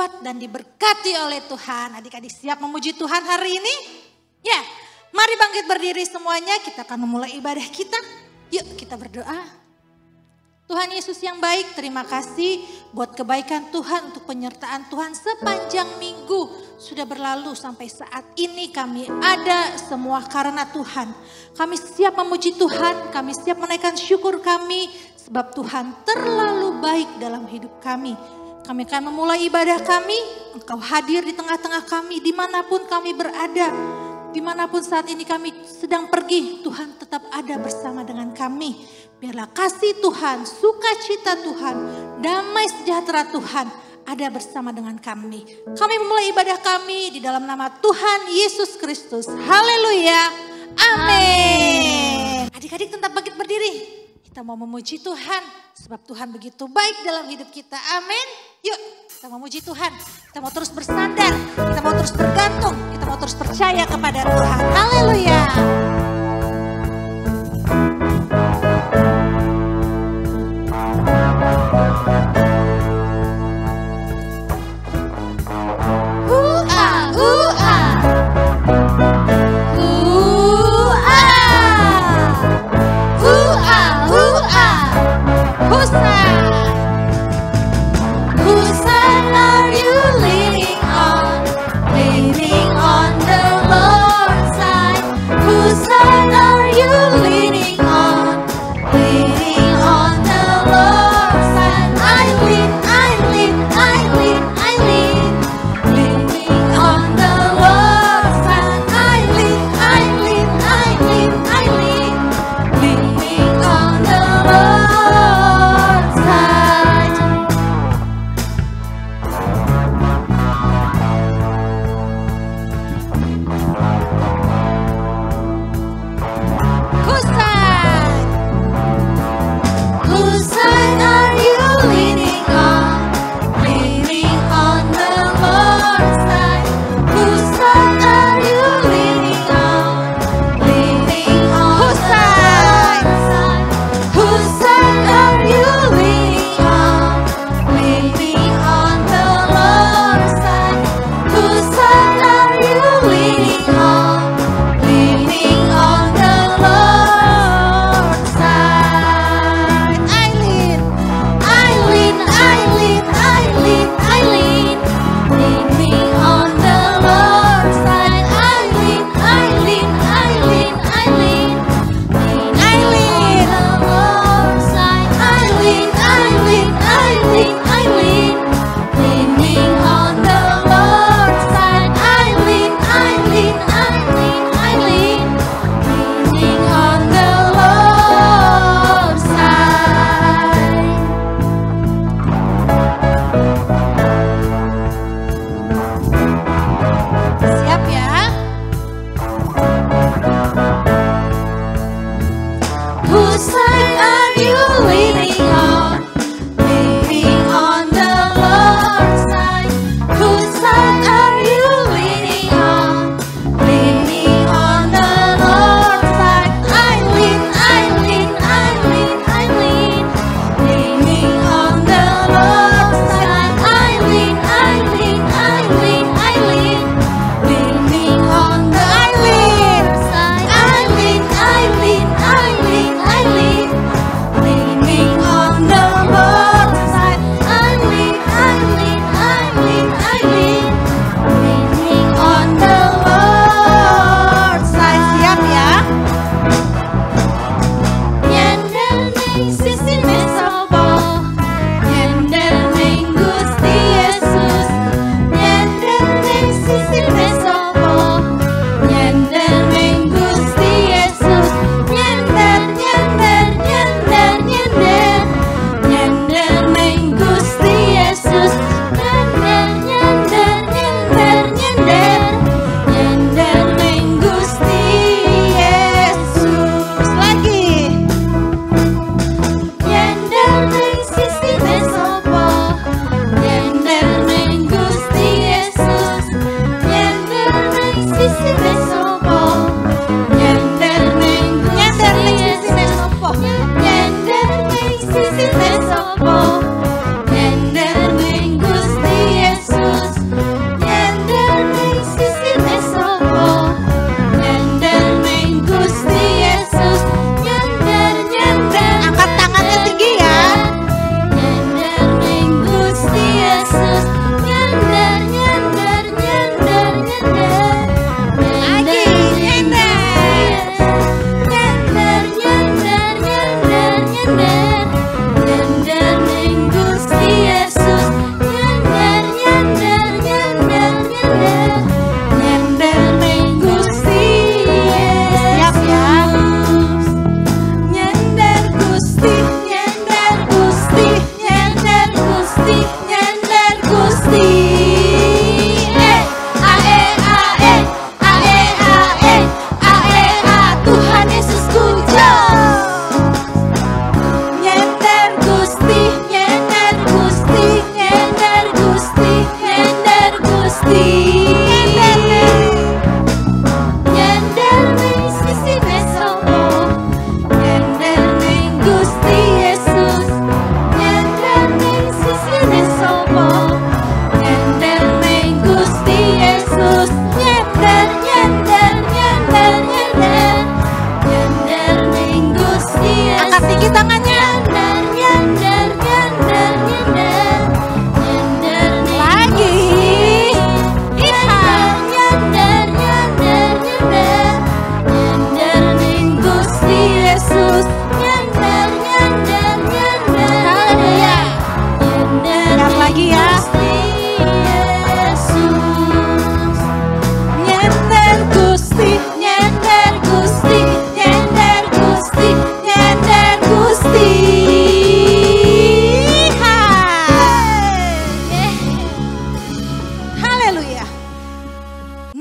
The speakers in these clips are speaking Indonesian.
diperkuat dan diberkati oleh Tuhan. Adik-adik siap memuji Tuhan hari ini? Ya, mari bangkit berdiri semuanya, kita akan memulai ibadah kita. Yuk kita berdoa. Tuhan Yesus yang baik, terima kasih buat kebaikan Tuhan untuk penyertaan Tuhan sepanjang minggu sudah berlalu sampai saat ini kami ada semua karena Tuhan. Kami siap memuji Tuhan, kami siap menaikkan syukur kami sebab Tuhan terlalu baik dalam hidup kami. Kami akan memulai ibadah kami, Engkau hadir di tengah-tengah kami dimanapun kami berada. Dimanapun saat ini kami sedang pergi, Tuhan tetap ada bersama dengan kami. Biarlah kasih Tuhan, sukacita Tuhan, damai sejahtera Tuhan ada bersama dengan kami. Kami memulai ibadah kami di dalam nama Tuhan Yesus Kristus. Haleluya. Amin. Adik-adik tetap bangkit berdiri. Kita mau memuji Tuhan sebab Tuhan begitu baik dalam hidup kita. Amin. Yuk kita memuji Tuhan. Kita mau terus bersandar, kita mau terus bergantung, kita mau terus percaya kepada Tuhan. Haleluya. Gusti Yesus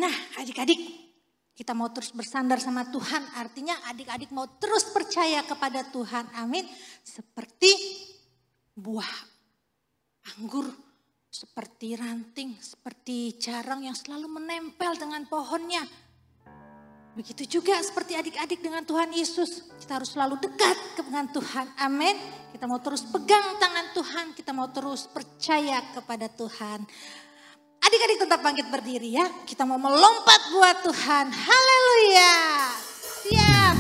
Nah adik-adik, kita mau terus bersandar sama Tuhan, artinya adik-adik mau terus percaya kepada Tuhan, amin. Seperti buah anggur, seperti ranting, seperti jarang yang selalu menempel dengan pohonnya. Begitu juga seperti adik-adik dengan Tuhan Yesus, kita harus selalu dekat dengan Tuhan, amin. Kita mau terus pegang tangan Tuhan, kita mau terus percaya kepada Tuhan. Adik-adik tetap bangkit berdiri ya. Kita mau melompat buat Tuhan. Haleluya. Siap.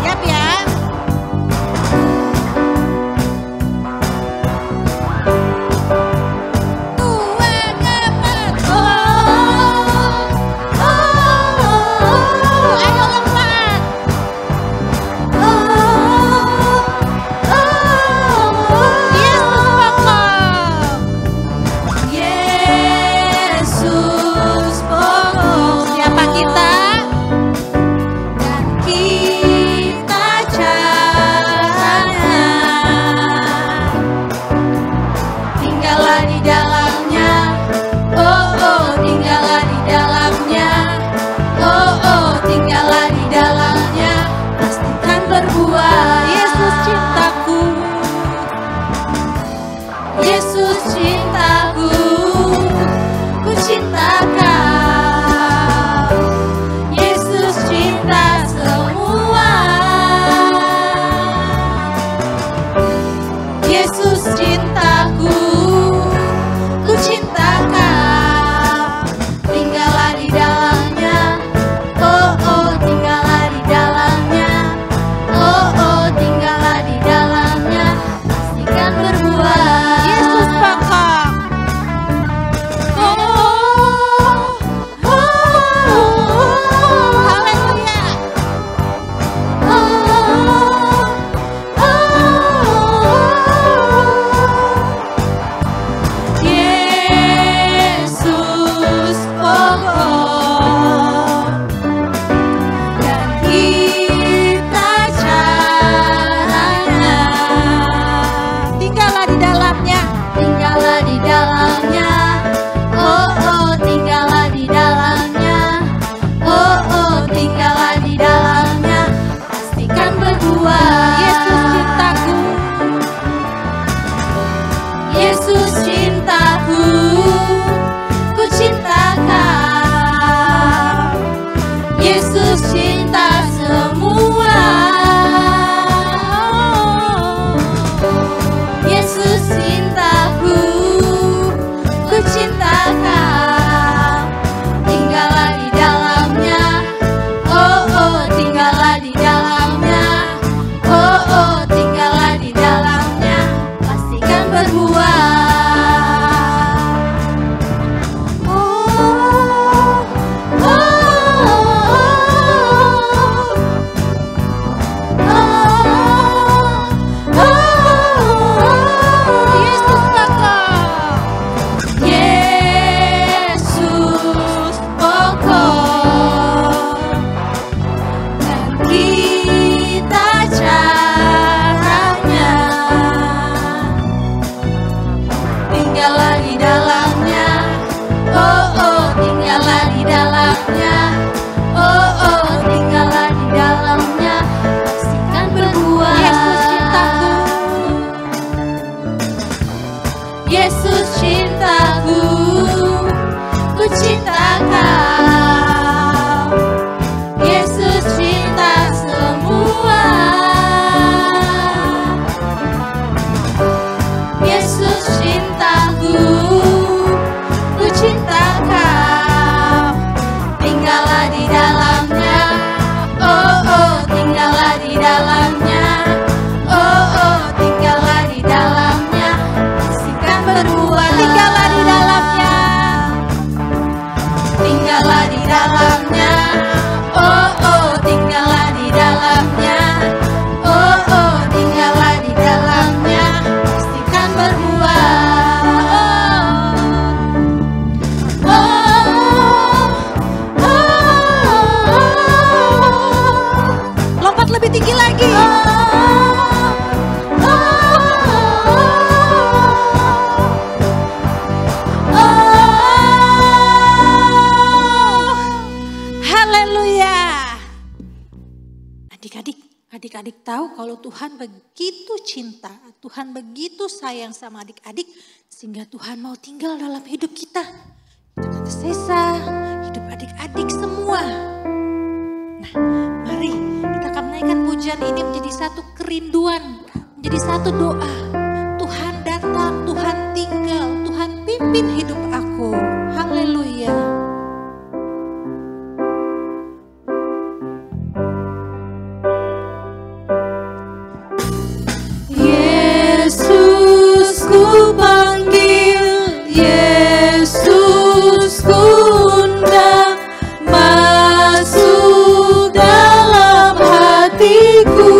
Siap ya. Tuhan dapat. Ayo lompat. Yesus pokok. Siapa kita? Dan kita caranya. Tinggallah di dalamnya. Oh oh, tinggallah di dalamnya. Oh oh, tinggallah di dalamnya. Pastikan berbuah. Yesus cintaku. Yesus cintaku, ku cinta kau. Yesus cinta semua. Yesus cintaku, ku cinta kau. Tinggallah di dalamnya. Oh oh, tinggallah di dalamnya. Oh oh, tinggallah di dalamnya. Pastikan berbuah. Yesus pokok. Haleluya. Yesus pokok. Dan kita caranya. Tinggallah di dalamnya. Tinggallah di dalamnya. Oh oh, tinggallah di dalamnya. Oh oh, tinggallah di dalamnya. Pastikan berbuah. Yesus cintaku. Yesus cintaku, ku cinta kau. Yesus cinta semua. Yesus cintaku, ku cinta kau. Tinggallah di dalamnya. Oh oh, tinggallah di dalamnya. Oh oh, tinggallah di dalamnya. Pastikan berbuah. Yesus pokok. Yesus pokok. Dan kita caranya. Tinggallah di dalamnya. Oh oh, tinggallah di dalamnya. Oh oh, tinggallah di dalamnya. Pastikan berbuah. Yesus cintaku. Yesus cintaku, ku cinta kau. Yesus cinta semua. Yesus cintaku, ku cinta kau. Tinggallah di dalamnya. Oh oh, tinggallah di dalamnya. Oh oh, tinggallah di dalamnya. Pastikan berbuah. Tinggallah di adik-adik tahu kalau Tuhan begitu cinta, Tuhan begitu sayang sama adik-adik sehingga Tuhan mau tinggal dalam hidup kita. Hidup Tante Sesa, hidup adik-adik semua. Nah, mari kita akan menaikkan pujian ini menjadi satu kerinduan, menjadi satu doa. Tuhan datang, Tuhan tinggal, Tuhan pimpin hidup aku. Haleluya. Yesus ku panggil, Yesus ku undang, masuk dalam hatiku.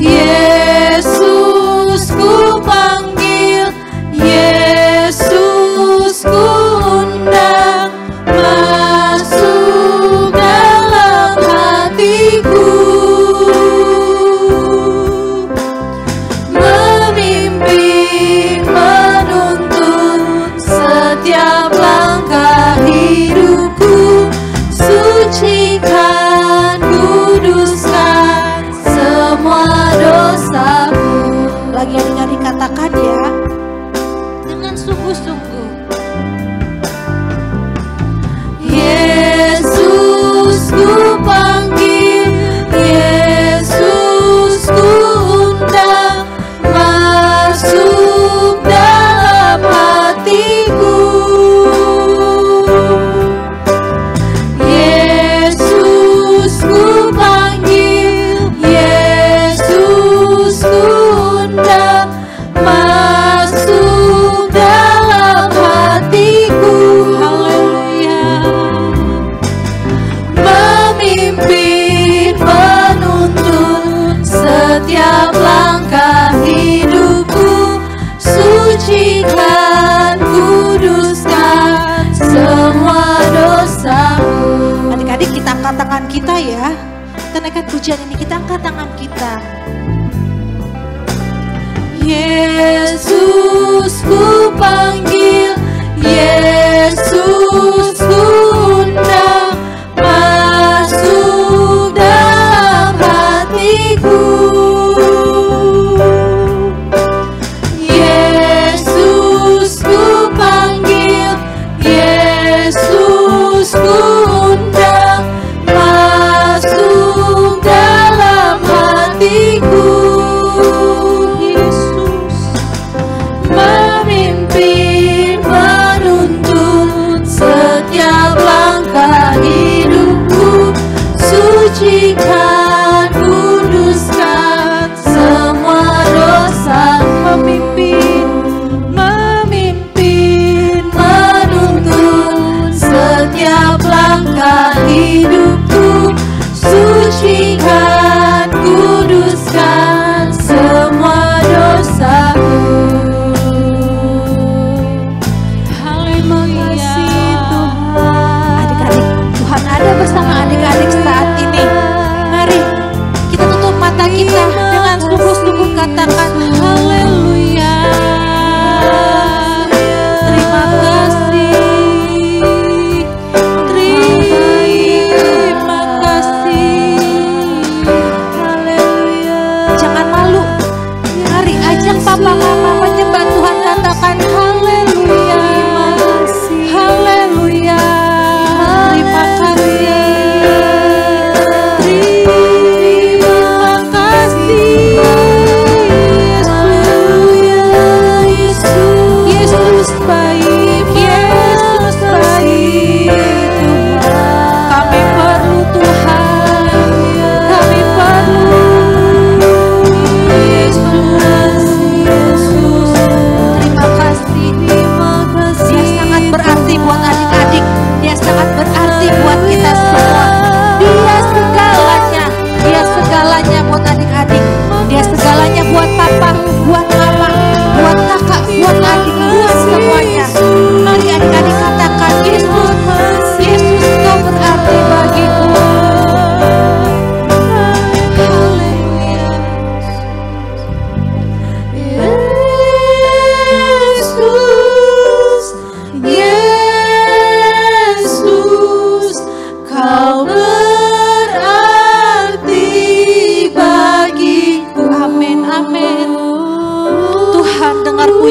Yesus ku panggil, Yesus ku undang, masuk dalam hatiku. Memimpin, menuntun setiap langkah hidupku, sucikan, kuduskan semua dosaku. Lagi adik-adik katakan ya, dengan sungguh-sungguh. Yesus ku panggil, Yesus ku undang, masuk dalam hatiku. Yesus ku panggil, Yesus ku undang, masuk dalam hatiku. Haleluya. Memimpin, menuntun setiap langkah hidupku, sucikan, kuduskan semua dosaku. Adik-adik kita angkat tangan kita ya. Kita naikkan pujian ini, kita angkat tangan kita. Yesus ku panggil, Yesus ku undang, masuk dalam hatiku. Yesus ku panggil, Yesus ku undang, masuk dalam hatiku. Yesus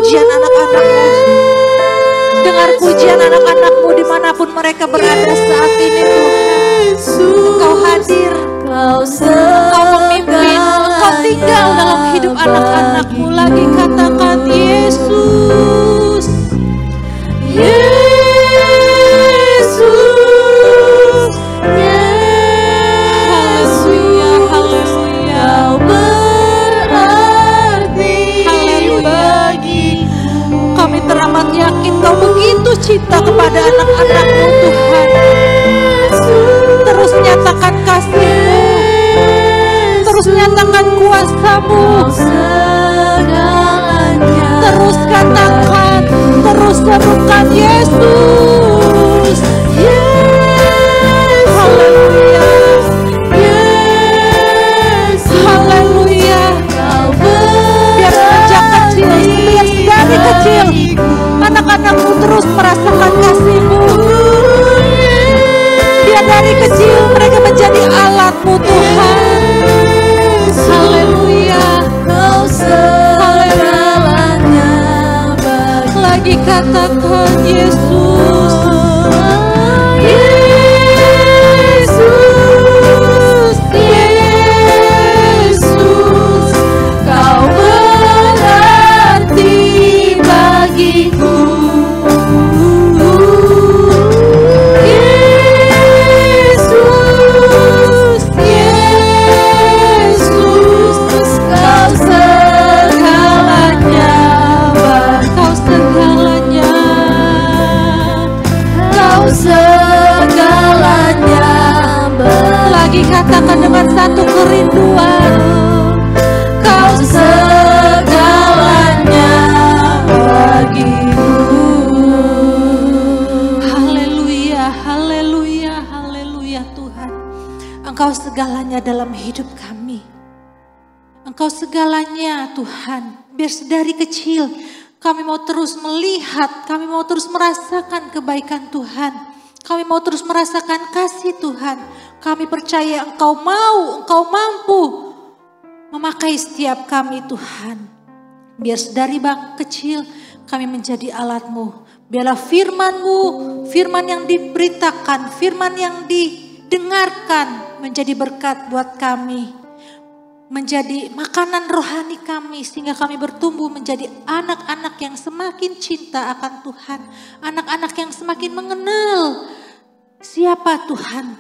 pujian anak-anak-Mu. Dengar pujian anak-anak-Mu dimanapun mereka berada saat ini Tuhan. Engkau hadir, Engkau memimpin, Engkau tinggal dalam hidup anak-anak-Mu. Lagi katakan Yesus. Yesus, Yesus, Haleluya, Kau berarti bagiku. kami teramat yakin Kau begitu cinta kepada anak-anak-Mu Tuhan. Terus nyatakan kasih-Mu, terus nyatakan kuasa-Mu. Segalanya, Terus katakan, terus serukan Yesus. Haleluya, haleluya. Biar sejak kecil, biar dari kecil, anak-anak-Mu terus merasakan kasih-Mu. Biar dari kecil mereka menjadi alat-Mu Tuhan. Haleluya. Kau segalanya bagi Lagi katakan Yesus. Yesus, Yesus, Kau berarti bagiku. Yesus, Yesus, Kau segalanya bagi Kau segalanya. Kau segalanya Lagi katakan dengan satu kerinduan. Kau segalanya bagiku. Haleluya, haleluya, haleluya Tuhan. Engkau segalanya dalam hidup kami. Engkau segalanya Tuhan. Biar sedari kecil kami mau terus melihat, kami mau terus merasakan kebaikan Tuhan. Kami mau terus merasakan kasih Tuhan. Kami percaya Engkau mau, Engkau mampu memakai setiap kami Tuhan. Biar sedari kecil kami menjadi alat-Mu. Biarlah firman-Mu, firman yang diberitakan, firman yang didengarkan menjadi berkat buat kami. Menjadi makanan rohani kami sehingga kami bertumbuh menjadi anak-anak yang semakin cinta akan Tuhan. Anak-anak yang semakin mengenal siapa Tuhan.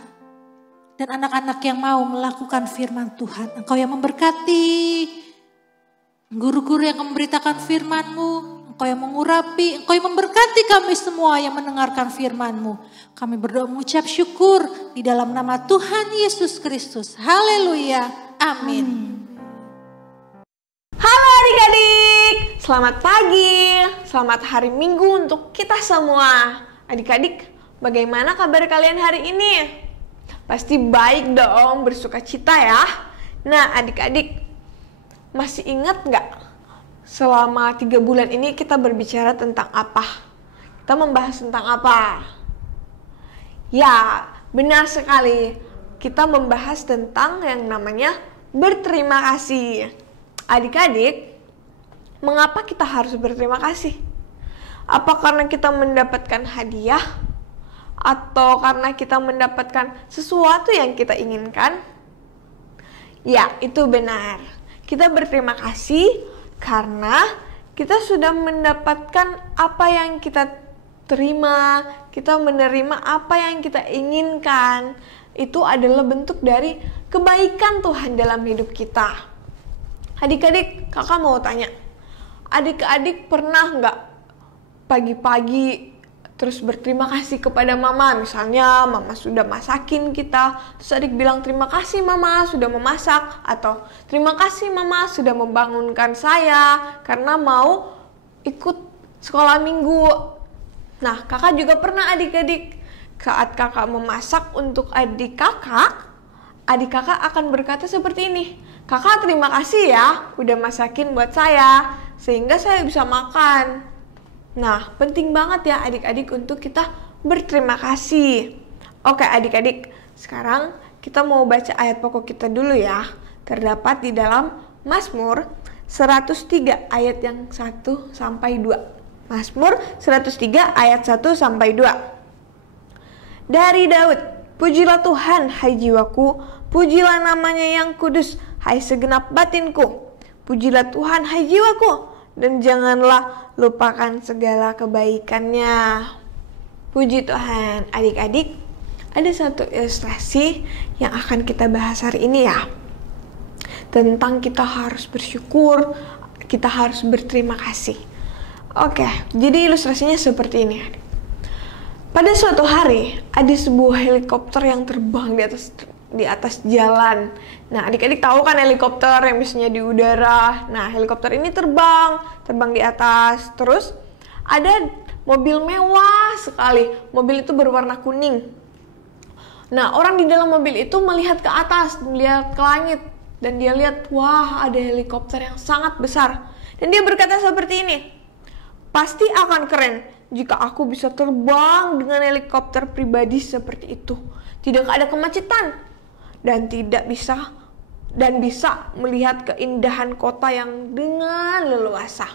Dan anak-anak yang mau melakukan firman Tuhan. Engkau yang memberkati guru-guru yang memberitakan firman-Mu. Engkau yang mengurapi, Engkau yang memberkati kami semua yang mendengarkan firman-Mu. Kami berdoa mengucap syukur di dalam nama Tuhan Yesus Kristus. Haleluya. Amin. Halo adik-adik, selamat pagi, selamat hari Minggu untuk kita semua. Adik-adik, bagaimana kabar kalian hari ini? Pasti baik dong, bersuka cita ya. Nah adik-adik, masih ingat nggak? Selama 3 bulan ini kita berbicara tentang apa? Kita membahas tentang apa? Ya, benar sekali. Kita membahas tentang yang namanya berterima kasih. Adik-adik, mengapa kita harus berterima kasih? Apa karena kita mendapatkan hadiah? Atau karena kita mendapatkan sesuatu yang kita inginkan? Ya, itu benar. Kita berterima kasih karena kita sudah mendapatkan apa yang kita terima, kita menerima apa yang kita inginkan. Itu adalah bentuk dari kebaikan Tuhan dalam hidup kita. Adik-adik, kakak mau tanya, adik-adik pernah nggak pagi-pagi terus berterima kasih kepada mama? Misalnya mama sudah masakin kita, terus adik bilang terima kasih mama sudah memasak, atau terima kasih mama sudah membangunkan saya karena mau ikut sekolah minggu. Nah, kakak juga pernah adik-adik, saat kakak memasak untuk adik kakak akan berkata seperti ini, kakak terima kasih ya udah masakin buat saya sehingga saya bisa makan. Nah, penting banget ya adik-adik untuk kita berterima kasih. Oke adik-adik, sekarang kita mau baca ayat pokok kita dulu ya. Terdapat di dalam Mazmur 103 ayat yang 1 sampai 2. Mazmur 103 ayat 1 sampai 2. Dari Daud, pujilah Tuhan hai jiwaku, pujilah namanya yang kudus hai segenap batinku. Pujilah Tuhan hai jiwaku, dan janganlah lupakan segala kebaikannya. Puji Tuhan. Adik-adik, ada satu ilustrasi yang akan kita bahas hari ini ya, tentang kita harus bersyukur, kita harus berterima kasih. Oke, jadi ilustrasinya seperti ini. Pada suatu hari, ada sebuah helikopter yang terbang di atas jalan. Nah, adik-adik tahu kan helikopter yang biasanya di udara. Nah, helikopter ini terbang di atas. Terus ada mobil mewah sekali. Mobil itu berwarna kuning. Nah, orang di dalam mobil itu melihat ke atas, melihat ke langit. Dan dia lihat, wah, ada helikopter yang sangat besar. Dan dia berkata seperti ini, pasti akan keren jika aku bisa terbang dengan helikopter pribadi seperti itu. Tidak ada kemacetan dan bisa melihat keindahan kota yang dengan leluasa.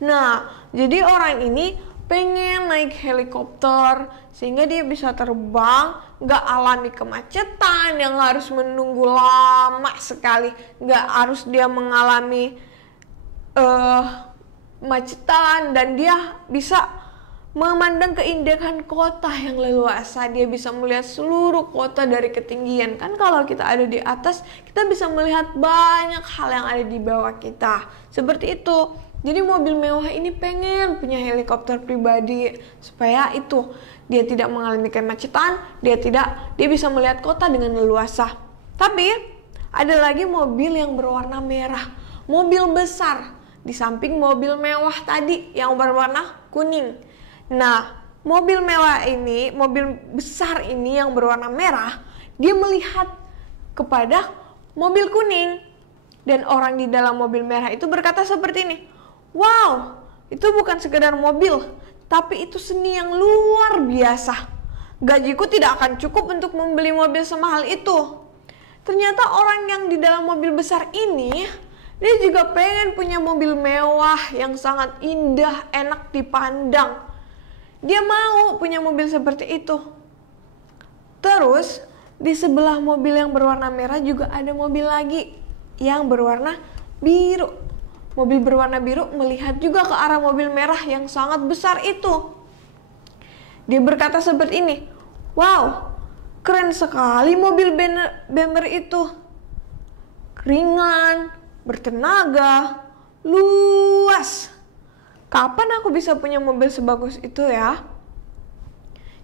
Nah, jadi orang ini pengen naik helikopter sehingga dia bisa terbang, gak alami kemacetan yang harus menunggu lama sekali, gak harus dia mengalami macetan, dan dia bisa memandang keindahan kota yang leluasa. Dia bisa melihat seluruh kota dari ketinggian. Kan kalau kita ada di atas, kita bisa melihat banyak hal yang ada di bawah kita. Seperti itu. Jadi mobil mewah ini pengen punya helikopter pribadi supaya itu dia tidak mengalami kemacetan, dia bisa melihat kota dengan leluasa. Tapi ada lagi mobil yang berwarna merah, mobil besar di samping mobil mewah tadi yang berwarna kuning. Nah, mobil besar ini yang berwarna merah, dia melihat kepada mobil kuning. Dan orang di dalam mobil merah itu berkata seperti ini, wow, itu bukan sekedar mobil, tapi itu seni yang luar biasa. Gajiku tidak akan cukup untuk membeli mobil semahal itu. Ternyata orang yang di dalam mobil besar ini, dia juga pengen punya mobil mewah yang sangat indah, enak dipandang. Dia mau punya mobil seperti itu. Terus, di sebelah mobil yang berwarna merah juga ada mobil lagi yang berwarna biru. Mobil berwarna biru melihat juga ke arah mobil merah yang sangat besar itu. Dia berkata seperti ini, wow, keren sekali mobil Bember itu. Ringan, bertenaga, luas. Kapan aku bisa punya mobil sebagus itu ya?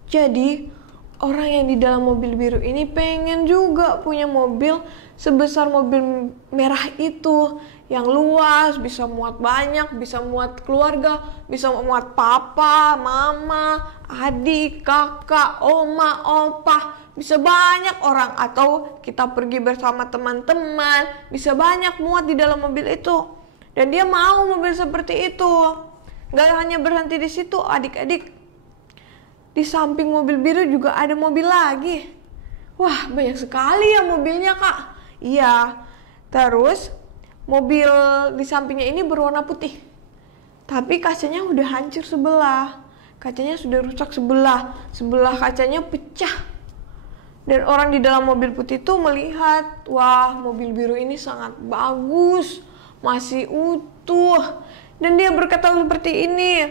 Jadi, orang yang di dalam mobil biru ini pengen juga punya mobil sebesar mobil merah itu. Yang luas, bisa muat banyak, bisa muat keluarga, bisa muat papa, mama, adik, kakak, oma, opa. Bisa banyak orang, atau kita pergi bersama teman-teman, bisa banyak muat di dalam mobil itu. Dan dia mau mobil seperti itu. Gak hanya berhenti di situ, adik-adik. Di samping mobil biru juga ada mobil lagi. Wah, banyak sekali ya mobilnya, Kak. Iya. Terus mobil di sampingnya ini berwarna putih. Tapi kacanya udah hancur sebelah. Kacanya sudah rusak sebelah. Sebelah kacanya pecah. Dan orang di dalam mobil putih itu melihat, wah, mobil biru ini sangat bagus, masih utuh. Dan dia berkata seperti ini,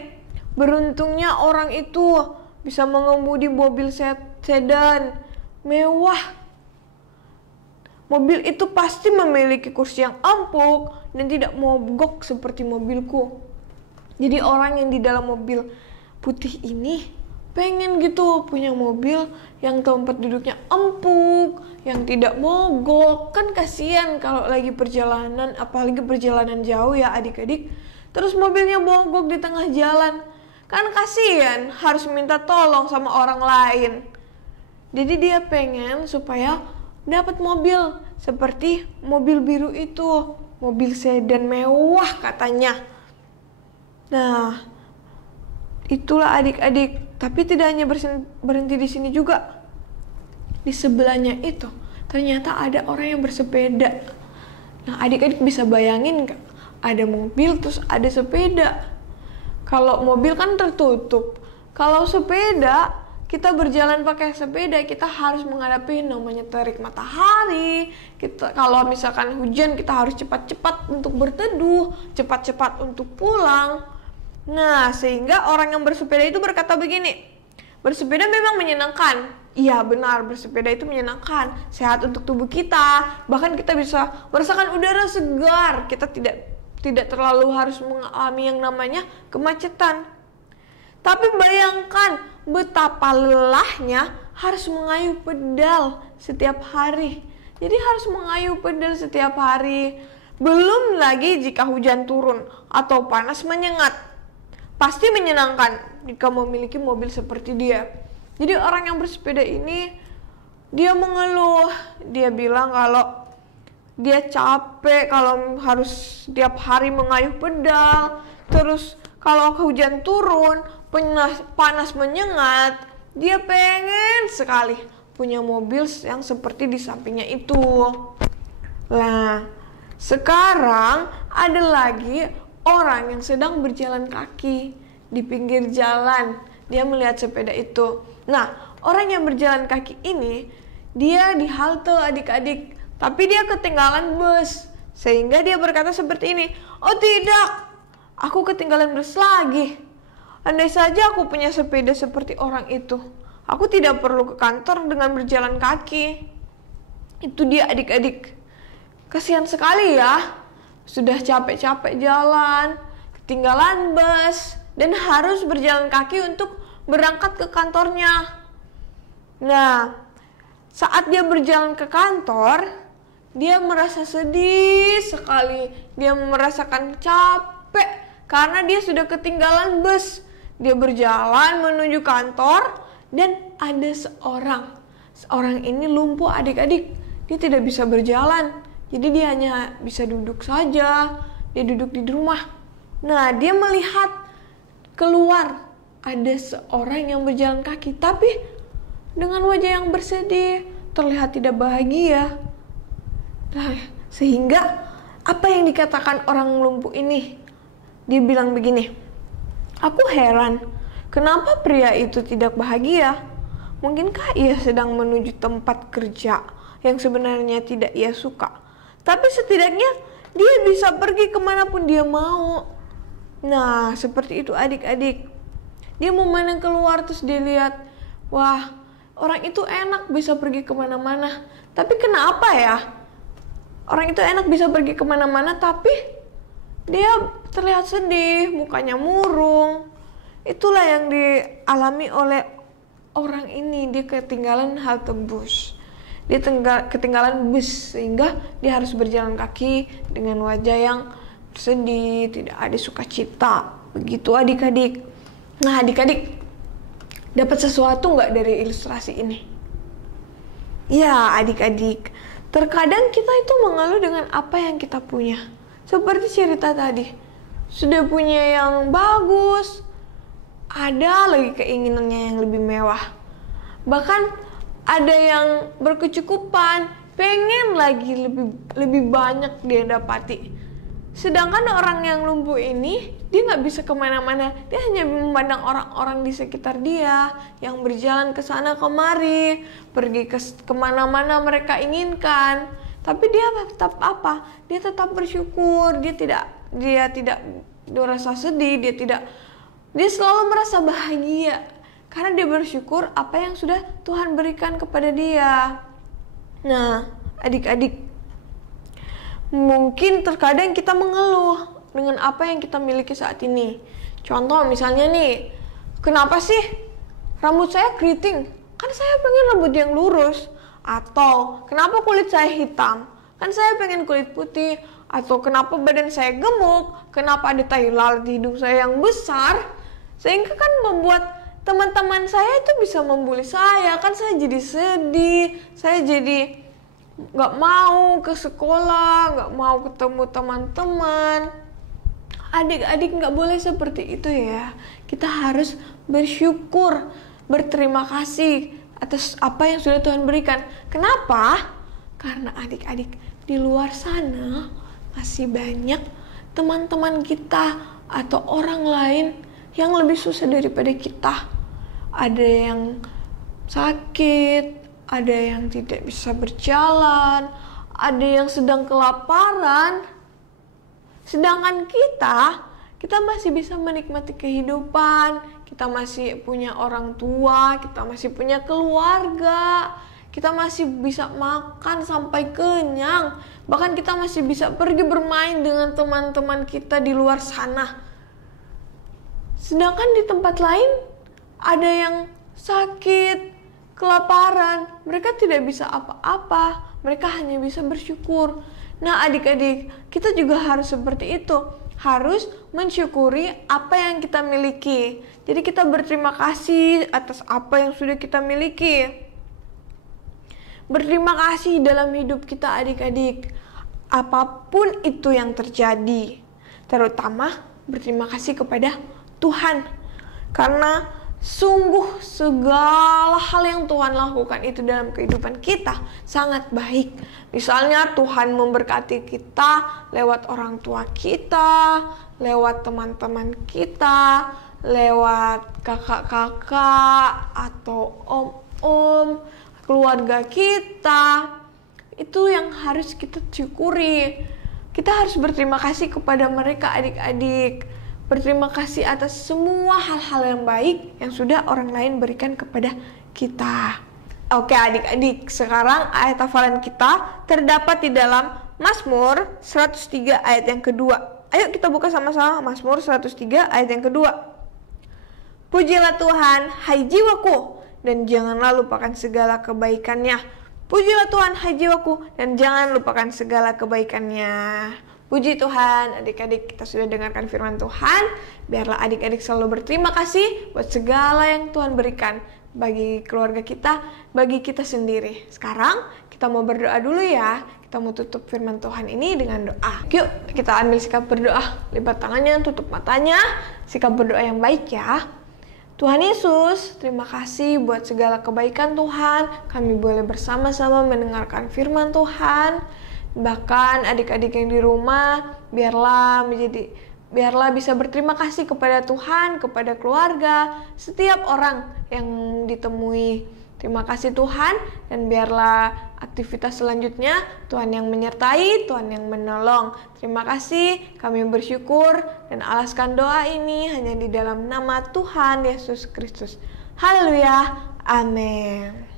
beruntungnya orang itu bisa mengemudi mobil sedan mewah. Mobil itu pasti memiliki kursi yang empuk dan tidak mogok seperti mobilku. Jadi orang yang di dalam mobil putih ini pengen gitu punya mobil yang tempat duduknya empuk, yang tidak mogok. Kan kasihan kalau lagi perjalanan, apalagi perjalanan jauh ya adik-adik. Terus mobilnya mogok di tengah jalan. Kan kasihan harus minta tolong sama orang lain. Jadi dia pengen supaya dapat mobil seperti mobil biru itu, mobil sedan mewah katanya. Nah, itulah adik-adik. Tapi tidak hanya berhenti di sini juga. Di sebelahnya itu ternyata ada orang yang bersepeda. Nah, adik-adik bisa bayangin gak? ada mobil terus ada sepeda. Kalau mobil kan tertutup. Kalau sepeda, kita berjalan pakai sepeda, kita harus menghadapi namanya terik matahari. Kalau misalkan hujan, kita harus cepat-cepat untuk berteduh, cepat-cepat untuk pulang. Nah, sehingga orang yang bersepeda itu berkata begini, bersepeda memang menyenangkan. Iya benar, bersepeda itu menyenangkan, sehat untuk tubuh kita. Bahkan kita bisa merasakan udara segar. Kita tidak terlalu harus mengalami yang namanya kemacetan. Tapi bayangkan betapa lelahnya harus mengayuh pedal setiap hari. Jadi harus mengayuh pedal setiap hari. Belum lagi jika hujan turun atau panas menyengat. Pasti menyenangkan jika memiliki mobil seperti dia. Jadi orang yang bersepeda ini, dia mengeluh. Dia bilang kalau dia capek kalau harus setiap hari mengayuh pedal. Terus kalau hujan turun, panas menyengat, dia pengen sekali punya mobil yang seperti di sampingnya itu. Nah, sekarang ada lagi orang yang sedang berjalan kaki di pinggir jalan. Dia melihat sepeda itu. Nah, orang yang berjalan kaki ini, dia di halte adik-adik. Tapi dia ketinggalan bus, sehingga dia berkata seperti ini, "Oh tidak, aku ketinggalan bus lagi. Andai saja aku punya sepeda seperti orang itu, aku tidak perlu ke kantor dengan berjalan kaki." Itu dia adik-adik. Kasihan sekali ya, sudah capek-capek jalan, ketinggalan bus, dan harus berjalan kaki untuk berangkat ke kantornya. Nah, saat dia berjalan ke kantor, dia merasa sedih sekali. Dia merasakan capek karena dia sudah ketinggalan bus. Dia berjalan menuju kantor dan ada seorang ini lumpuh adik-adik. Dia tidak bisa berjalan. Jadi dia hanya bisa duduk saja. Dia duduk di rumah. Nah, dia melihat keluar ada seorang yang berjalan kaki, tapi dengan wajah yang bersedih, terlihat tidak bahagia. Nah, sehingga apa yang dikatakan orang lumpuh ini? Dia bilang begini, "Aku heran, kenapa pria itu tidak bahagia? Mungkinkah ia sedang menuju tempat kerja yang sebenarnya tidak ia suka? Tapi setidaknya dia bisa pergi kemanapun dia mau." Nah, seperti itu adik-adik. Dia memandang keluar terus dia lihat, wah, orang itu enak bisa pergi kemana-mana. Tapi kenapa ya? Orang itu enak bisa pergi kemana-mana, tapi dia terlihat sedih, mukanya murung. Itulah yang dialami oleh orang ini. Dia ketinggalan halte bus. Dia ketinggalan bus, sehingga dia harus berjalan kaki dengan wajah yang sedih, tidak ada sukacita. Begitu adik-adik. Nah adik-adik, dapat sesuatu nggak dari ilustrasi ini? Ya adik-adik, terkadang kita itu mengeluh dengan apa yang kita punya. Seperti cerita tadi, sudah punya yang bagus, ada lagi keinginannya yang lebih mewah. Bahkan ada yang berkecukupan, pengen lagi lebih banyak dia dapati. Sedangkan orang yang lumpuh ini, dia nggak bisa kemana-mana. Dia hanya memandang orang-orang di sekitar dia yang berjalan ke sana kemari, pergi kemana-mana mereka inginkan. Tapi dia tetap apa? Dia tetap bersyukur. Dia tidak merasa sedih. Dia selalu merasa bahagia karena dia bersyukur apa yang sudah Tuhan berikan kepada dia. Nah, adik-adik, mungkin terkadang kita mengeluh dengan apa yang kita miliki saat ini. Contoh misalnya nih, kenapa sih rambut saya keriting? Kan saya pengen rambut yang lurus. Atau kenapa kulit saya hitam? Kan saya pengen kulit putih. Atau kenapa badan saya gemuk? Kenapa ada tai lalat di hidung saya yang besar? Sehingga kan membuat teman-teman saya itu bisa membuli saya. Kan saya jadi sedih, saya jadi gak mau ke sekolah, gak mau ketemu teman-teman. Adik-adik gak boleh seperti itu ya. Kita harus bersyukur, berterima kasih atas apa yang sudah Tuhan berikan. Kenapa? Karena adik-adik di luar sana masih banyak teman-teman kita atau orang lain yang lebih susah daripada kita. Ada yang sakit, ada yang tidak bisa berjalan, ada yang sedang kelaparan. Sedangkan kita masih bisa menikmati kehidupan, kita masih punya orang tua, kita masih punya keluarga, kita masih bisa makan sampai kenyang, bahkan kita masih bisa pergi bermain dengan teman-teman kita di luar sana. Sedangkan di tempat lain ada yang sakit, kelaparan, mereka tidak bisa apa-apa, mereka hanya bisa bersyukur. Nah adik-adik, kita juga harus seperti itu, harus mensyukuri apa yang kita miliki. Jadi kita berterima kasih atas apa yang sudah kita miliki. Berterima kasih dalam hidup kita adik-adik, apapun itu yang terjadi. Terutama berterima kasih kepada Tuhan, karena sungguh segala hal yang Tuhan lakukan itu dalam kehidupan kita sangat baik. Misalnya Tuhan memberkati kita lewat orang tua kita, lewat teman-teman kita, lewat kakak-kakak atau om-om, keluarga kita. Itu yang harus kita syukuri. Kita harus berterima kasih kepada mereka adik-adik. Berterima kasih atas semua hal-hal yang baik yang sudah orang lain berikan kepada kita. Oke adik-adik, sekarang ayat hafalan kita terdapat di dalam Mazmur 103 ayat yang kedua. Ayo kita buka sama-sama Mazmur 103 ayat yang kedua. Pujilah Tuhan, hai jiwaku, dan janganlah lupakan segala kebaikannya. Pujilah Tuhan, hai jiwaku, dan jangan lupakan segala kebaikannya. Puji Tuhan, adik-adik, kita sudah dengarkan firman Tuhan. Biarlah adik-adik selalu berterima kasih buat segala yang Tuhan berikan bagi keluarga kita, bagi kita sendiri. Sekarang kita mau berdoa dulu ya. Kita mau tutup firman Tuhan ini dengan doa. Yuk, kita ambil sikap berdoa. Lipat tangannya, tutup matanya. Sikap berdoa yang baik ya. Tuhan Yesus, terima kasih buat segala kebaikan Tuhan. Kami boleh bersama-sama mendengarkan firman Tuhan. Bahkan adik-adik yang di rumah biarlah bisa berterima kasih kepada Tuhan, kepada keluarga, setiap orang yang ditemui. Terima kasih Tuhan, dan biarlah aktivitas selanjutnya Tuhan yang menyertai, Tuhan yang menolong. Terima kasih, kami bersyukur dan alaskan doa ini hanya di dalam nama Tuhan Yesus Kristus. Haleluya, amin.